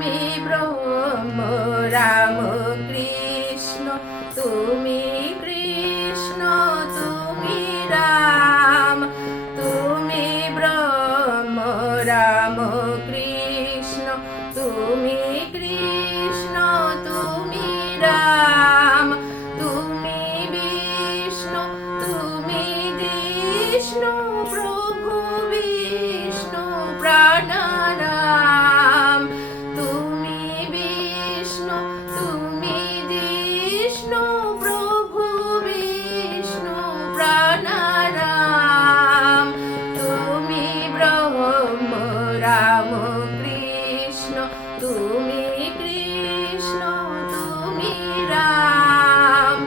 তুমি ব্রহ্ম রাম কৃষ্ণ, তুমি কৃষ্ণ তুমি রাম, তুমি ব্রহ্ম রাম কৃষ্ণ, তুমি কৃষ্ণ তুমি রাম, তুমি বিষ্ণু তুমি জিষ্ণু, প্রভু বিষ্ণু প্রাণারাম, তুমি বিষ্ণু তুমি জিষ্ণু, প্রভু বিষ্ণু প্রাণারাম, তুমি ব্রহ্ম রাম কৃষ্ণ, তুমি কৃষ্ণ তুমি রাম।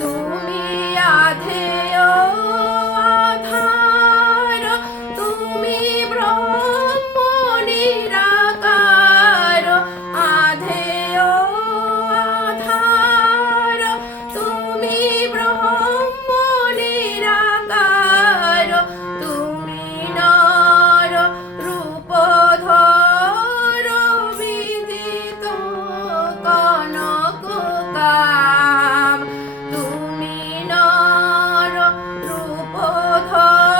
তুমি আধেয় আধার, তুমি ব্রহ্ম নিরাকার, আধেয় আধার, তুমি ব্রহ্ম নিরাকার, তুমি নর রূপধর, বিদিত কনককাম, তুমি নর রূপধর,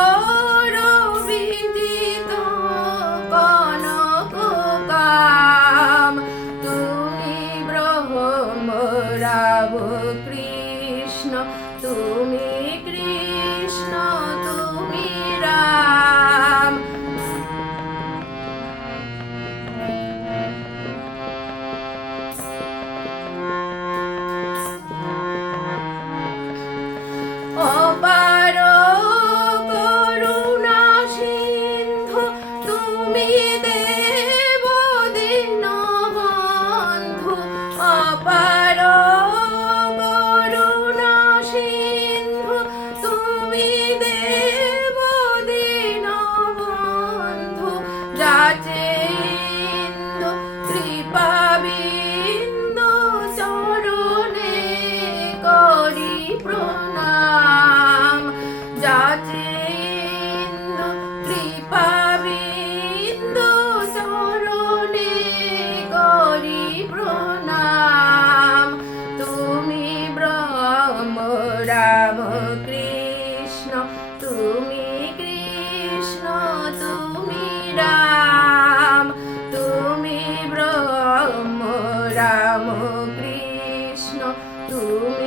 বিদিত কনককাম, তুমি ব্রহ্ম রাম কৃষ্ণ, তুমি কৃষ্ণ তুমি রাম। অপার করুণা সিন্ধু, তুমি দেব দীনবন্ধু, অপার করুণা সিন্ধু, তুমি দেব দীনবন্ধু, যাচে ইন্দু কৃপা বিন্দু, চরণে করি প্রণাম, যাচে ইন্দু কৃপা বিন্দু, চরণে করি প্রণাম, তুমি ব্রহ্ম রাম কৃষ্ণ, তুমি কৃষ্ণ তুমি রাম, তুমি ব্রহ্ম রাম কৃষ্ণ, তুমি